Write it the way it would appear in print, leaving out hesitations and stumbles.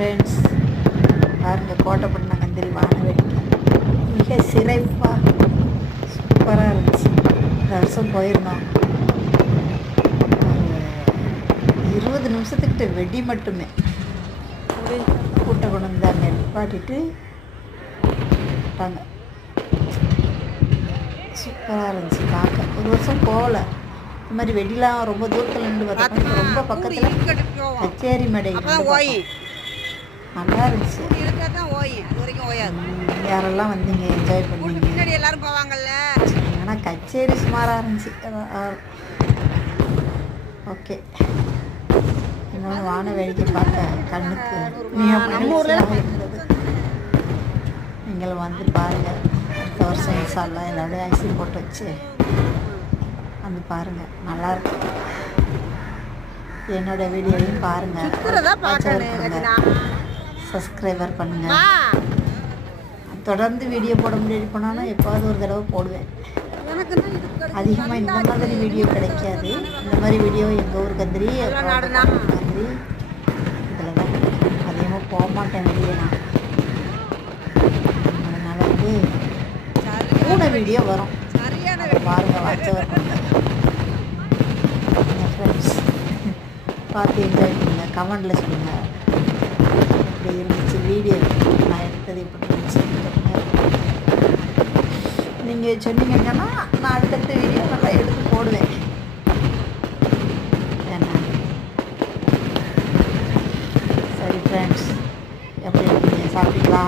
Friends, பாருங்கள் கோட்டைப்பட்டினங்கந்திரி வானவேடிக்கை மிக சிறப்பாக சூப்பராக இருந்துச்சு. இந்த வருஷம் போயிருந்தோம். 20 நிமிஷத்துக்கிட்ட வெடி மட்டுமே கூட்ட கொண்டு வந்து அங்கே நிப்பாட்டிட்டு விட்டாங்க. சூப்பராக இருந்துச்சு பார்க்க. ஒரு வருஷம் போகலை. இந்த மாதிரி வெடிலாம் ரொம்ப தூரத்தில் நின்று பார்த்தோம். ரொம்ப பக்கத்தில் கச்சேரி மேடை நல்லா இருந்துச்சு. யாரெல்லாம் வந்தீங்க என்ஜாய் பண்ணீங்க? எல்லாரும் போவாங்கல்ல. ஆனால் கச்சேரி சுமாராக இருந்துச்சு. ஓகே, இன்னொன்று வான வேடிக்கை பார்க்க கண்ணுக்கு நம்ம ஊரில் இருந்தது. நீங்கள் வந்து பாருங்கள். அடுத்த வருஷம் இன்ஷால்லா எல்லாரும் ஐஸ்கிரீம் போட்டு வச்சு வந்து பாருங்கள், நல்லாயிருக்கும். என்னோட வீடியோவையும் பாருங்கள், சப்ஸ்கிரைபர் பண்ணுங்கள். தொடர்ந்து வீடியோ போட முடியாது போனாலும் எப்பாவது ஒரு தடவை போடுவேன். அதிகமாக இந்த மாதிரி வீடியோ கிடைக்காது. இந்த மாதிரி வீடியோ எங்கள் ஊர் கந்திரி கந்திரி இதில் தான் அதிகமாக போக மாட்டேன் வெளியே. நான் அதனால் வந்து பூனை வீடியோ வரும், பாருங்கள், வாட்சவர் பண்ணுங்கள். ஃப்ரெண்ட்ஸ் பார்த்து என்ஜாய் பண்ணுங்கள். கமெண்டில் சொல்லுங்கள் எப்படி இருந்துச்சு வீடியோ, நான் எடுத்தது எப்படி இருந்துச்சு. நீங்கள் சொன்னீங்கன்னா நான் அடுத்தடுத்த வீடியோ நல்லா எடுத்து போடுவேன். என்ன சரி ஃப்ரெண்ட்ஸ், எப்படி இருக்கீங்க? சாப்பிட்டீங்களா?